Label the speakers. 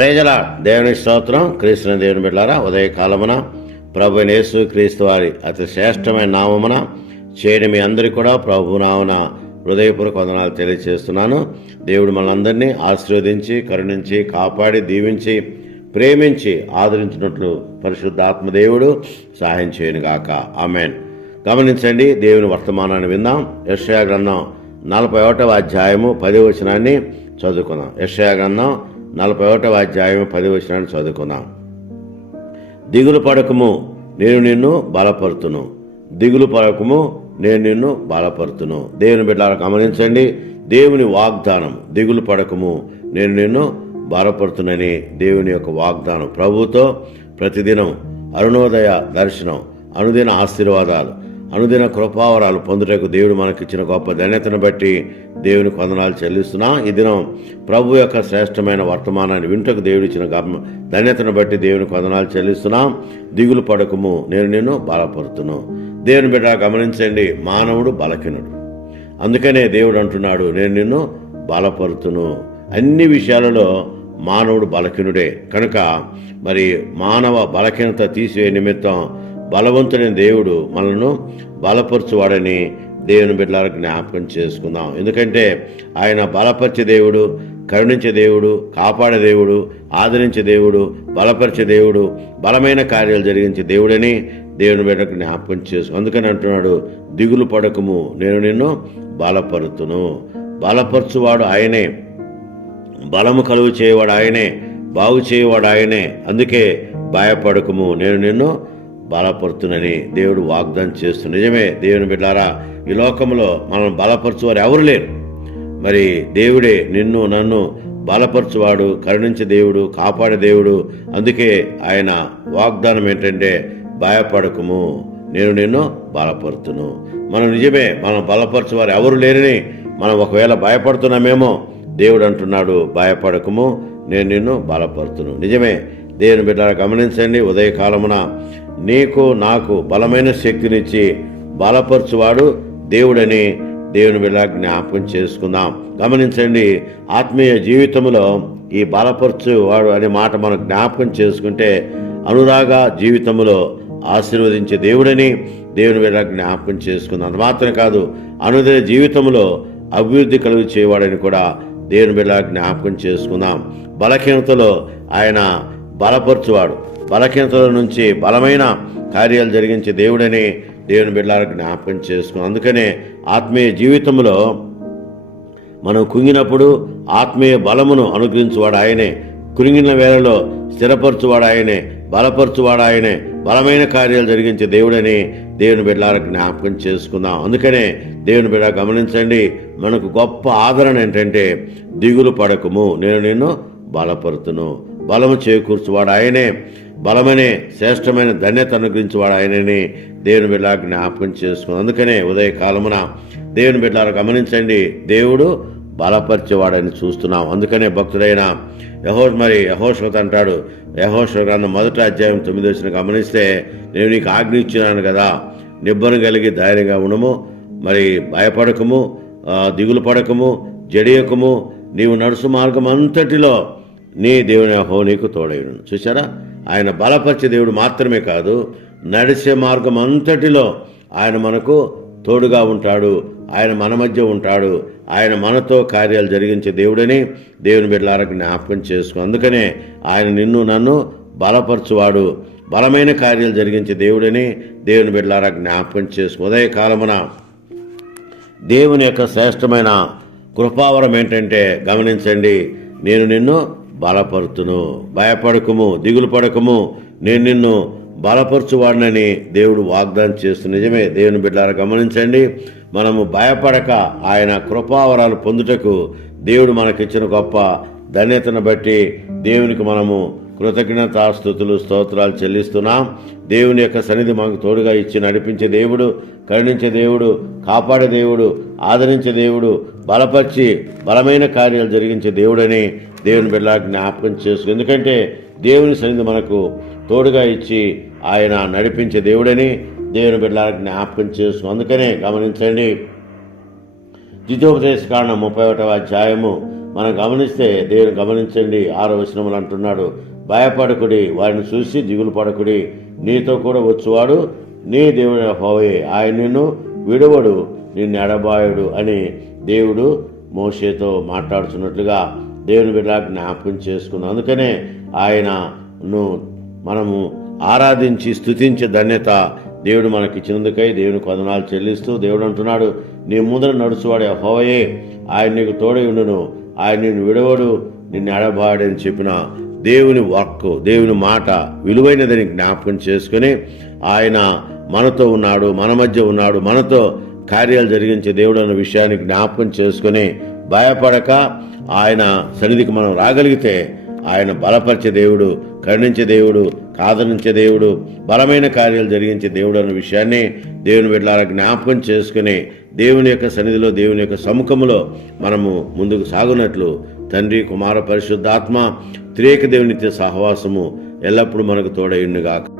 Speaker 1: ప్రజల దేవుని స్తోత్రం. క్రీస్తుని దేవుని బిడ్డారా ఉదయకాలమున ప్రభు నేసు క్రీస్తు వారి అతి శ్రేష్టమైన నామమున చేయని మీ అందరికీ కూడా ప్రభు నామన హృదయపూర్వక వందనాలు తెలియజేస్తున్నాను. దేవుడు మనందరినీ ఆశీర్వదించి కరుణించి కాపాడి దీవించి ప్రేమించి ఆదరించినట్లు పరిశుద్ధాత్మ దేవుడు సహాయం చేయనుగాక ఆమెన్. గమనించండి దేవుని వర్తమానాన్ని విందాం. యక్షయా గ్రంథం నలభై ఒకటవ అధ్యాయము పది వచనాన్ని చదువుకుందాం. యక్షయా గ్రంథం నలభై ఒకటవ అధ్యాయం పది వచనాన్ని చదువుకుందాం. దిగులు పడకము నేను నిన్ను బలపరుతును. దిగులు పడకము నేను నిన్ను బలపరుతును. దేవుని బిడ్డ గమనించండి దేవుని వాగ్దానం దిగులు పడకము నేను నిన్ను బలపరుతునని దేవుని యొక్క వాగ్దానం ప్రభుతో ప్రతిదినం అరుణోదయ దర్శనం అనుదిన ఆశీర్వాదాలు అనుదిన కృపావరాలు పొందుటకు దేవుడు మనకిచ్చిన గొప్ప ధన్యతను బట్టి దేవుని కొందనాలు చెల్లిస్తున్నా. ఈ దినం ప్రభు యొక్క శ్రేష్టమైన వర్తమానాన్ని వింటకు దేవుడు ఇచ్చిన గమ- ధన్యతను బట్టి దేవుని కొందనాలు చెల్లిస్తున్నాం. దిగులు పడకము నేను నిన్ను బలపరుతును. దేవుని బిడ్డ గమనించండి మానవుడు బలకినుడు అందుకనే దేవుడు అంటున్నాడు నేను నిన్ను బలపరుతును. అన్ని విషయాలలో మానవుడు బలకినుడే కనుక మరి మానవ బలహీనత తీసివే నిమిత్తం బలవంతుడైన దేవుడు మనను బలపరచువాడని దేవుని బిడ్డలకు జ్ఞాపకం చేసుకుందాం. ఎందుకంటే ఆయన బలపరిచే దేవుడు కరుణించే దేవుడు కాపాడే దేవుడు ఆదరించే దేవుడు బలపరిచే దేవుడు బలమైన కార్యాలు జరిగించే దేవుడని దేవుని బిడ్డకు జ్ఞాపకం చేసు అందుకని అంటున్నాడు దిగులు పడకము నేను నిన్ను బలపరుతును. బలపరచువాడు ఆయనే. బలము కలుగు చేయవాడు ఆయనే. బాగు చేయవాడు ఆయనే. అందుకే భయపడకము నేను నిన్ను బలపరుతునని దేవుడు వాగ్దానం చేస్తుంది నిజమే దేవుని బిడ్డారా ఈ లోకంలో మనం బలపరచువారు ఎవరు లేరు. మరి దేవుడే నిన్ను నన్ను బలపరచువాడు కరుణించే దేవుడు కాపాడే దేవుడు. అందుకే ఆయన వాగ్దానం ఏంటంటే భయపడకము నేను నిన్ను బలపరుతును. మనం నిజమే మనం బలపరచువారు ఎవరు లేరని మనం ఒకవేళ భయపడుతున్నామేమో దేవుడు అంటున్నాడు భయపడకము నేను నిన్ను బలపరుతును. నిజమే దేవుని బిడ్డ గమనించండి ఉదయకాలమున నీకు నాకు బలమైన శక్తినిచ్చి బలపరచువాడు దేవుడని దేవుని బిడ్డ జ్ఞాపకం చేసుకుందాం. గమనించండి ఆత్మీయ జీవితంలో ఈ బలపరచువాడు అనే మాట మనం జ్ఞాపకం చేసుకుంటే అనురాగ జీవితంలో ఆశీర్వదించే దేవుడని దేవుని బిడ్డ జ్ఞాపకం చేసుకుందాం. అంత మాత్రం కాదు అనుదిన జీవితంలో అభివృద్ధి కలుగు చేయవాడని కూడా దేవుని బిడ్డ జ్ఞాపకం చేసుకుందాం. బలహీనతలో ఆయన బలపరచువాడు. బలహీనతల నుంచి బలమైన కార్యాలు జరిగించే దేవుడని దేవుని బిడ్డలకు జ్ఞాపకం చేసుకున్నాం. అందుకనే ఆత్మీయ జీవితంలో మనం కుంగినప్పుడు ఆత్మీయ బలమును అనుగ్రహించువాడు ఆయనే. కృంగిన వేళలో స్థిరపరచువాడు ఆయనే. బలపరచువాడు ఆయనే. బలమైన కార్యాలు జరిగించే దేవుడని దేవుని బిడ్డలకు జ్ఞాపకం చేసుకుందాం. అందుకనే దేవుని బిడ్డ గమనించండి మనకు గొప్ప ఆదరణ ఏంటంటే దిగులు పడకము. నేను నిన్ను బలపరుతును. బలము చేకూర్చువాడు ఆయనే. బలమనే శ్రేష్టమైన ధన్యత అనుగ్రహించేవాడు ఆయనని దేవుని బిడ్డ జ్ఞాపకం చేసుకుని అందుకనే ఉదయకాలమున దేవుని బిడ్డలు గమనించండి దేవుడు బలపరిచేవాడని చూస్తున్నాం. అందుకనే భక్తుడైన యహో మరి యహోశ్వత అంటాడు యహోశ్వ గ్రంథం మొదటి అధ్యాయం తొమ్మిది వచ్చిన గమనిస్తే నేను నీకు ఆజ్ఞ ఇచ్చినాను కదా నిబ్బరం కలిగి ధైర్యంగా ఉండము మరి భయపడకము దిగులు పడకము జడియకము నీవు నడుసు మార్గం అంతటిలో నీ దేవుని హో నీకు తోడైను చూసారా ఆయన బలపరిచే దేవుడు మాత్రమే కాదు నడిచే మార్గం అంతటిలో ఆయన మనకు తోడుగా ఉంటాడు. ఆయన మన మధ్య ఉంటాడు. ఆయన మనతో కార్యాలు జరిగించే దేవుడని దేవుని బిడ్డలారకు జ్ఞాపకం చేసుకో. అందుకనే ఆయన నిన్ను నన్ను బలపరచువాడు. బలమైన కార్యాలు జరిగించే దేవుడని దేవుని బిడ్డలారా జ్ఞాపకం చేసుకో. ఉదయకాలమున దేవుని యొక్క శ్రేష్టమైన కృపావరం ఏంటంటే గమనించండి. నేను నిన్ను బలపరుతును. భయపడకము దిగులు పడకము. నేను నిన్ను బలపరచువాడినని దేవుడు వాగ్దానం చేస్తూ నిజమే. దేవుని బిడ్డారా గమనించండి. మనము భయపడక ఆయన కృపావరాలు పొందుటకు దేవుడు మనకిచ్చిన గొప్ప ధన్యతను బట్టి దేవునికి మనము కృతజ్ఞతాస్థుతులు స్తోత్రాలు చెల్లిస్తున్నాం. దేవుని యొక్క సన్నిధి మాకు తోడుగా ఇచ్చి నడిపించే దేవుడు కరుణించే దేవుడు కాపాడే దేవుడు ఆదరించే దేవుడు బలపరిచి బలమైన కార్యాలు జరిగించే దేవుడని దేవుని బిడ్డ జ్ఞాపకం చేసుకు. ఎందుకంటే దేవుని సన్నిధి మనకు తోడుగా ఇచ్చి ఆయన నడిపించే దేవుడని దేవుని బిడ్డ జ్ఞాపకం చేసుకుని అందుకనే గమనించండి. ద్వితోపదేశ కారణం ముప్పై ఒకటవ అధ్యాయము మనం గమనిస్తే దేవుని గమనించండి. ఆరో వచనములు అంటున్నాడు. భయపడకుడి వారిని చూసి దిగులు పడకుడి. నీతో కూడా వచ్చువాడు నీ దేవుని హోవే ఆయన నిన్ను విడవడు నిన్ను ఎడబాయుడు అని దేవుడు మోషేతో మాట్లాడుతున్నట్లుగా దేవుని బిడ్డ జ్ఞాపకం చేసుకున్నాం. అందుకనే ఆయనను మనము ఆరాధించి స్తుతించే ధన్యత దేవుడు మనకి ఇచ్చినందుకై దేవుని కొందనాలు చెల్లిస్తూ దేవుడు అంటున్నాడు నీ ముందర నడుచువాడు హోవయే ఆయన నీకు తోడై ఉండును ఆయన నిన్ను విడవడు నిన్ను ఎడబాడని చెప్పిన దేవుని వాక్కు దేవుని మాట విలువైనదని జ్ఞాపకం చేసుకుని ఆయన మనతో ఉన్నాడు మన మధ్య ఉన్నాడు మనతో కార్యాలు జరిగించే దేవుడు అన్న విషయాన్ని జ్ఞాపకం చేసుకుని భయపడక ఆయన సన్నిధికి మనం రాగలిగితే ఆయన బలపరిచే దేవుడు కరుణించే దేవుడు కాదరించే దేవుడు బలమైన కార్యాలు జరిగించే దేవుడు అన్న విషయాన్ని దేవుని బిడ్డలారా జ్ఞాపకం చేసుకుని దేవుని యొక్క సన్నిధిలో దేవుని యొక్క సముఖంలో మనము ముందుకు సాగునట్లు తండ్రి కుమార పరిశుద్ధాత్మ త్రేక దేవునిత్య సహవాసము ఎల్లప్పుడూ మనకు తోడైండుగాక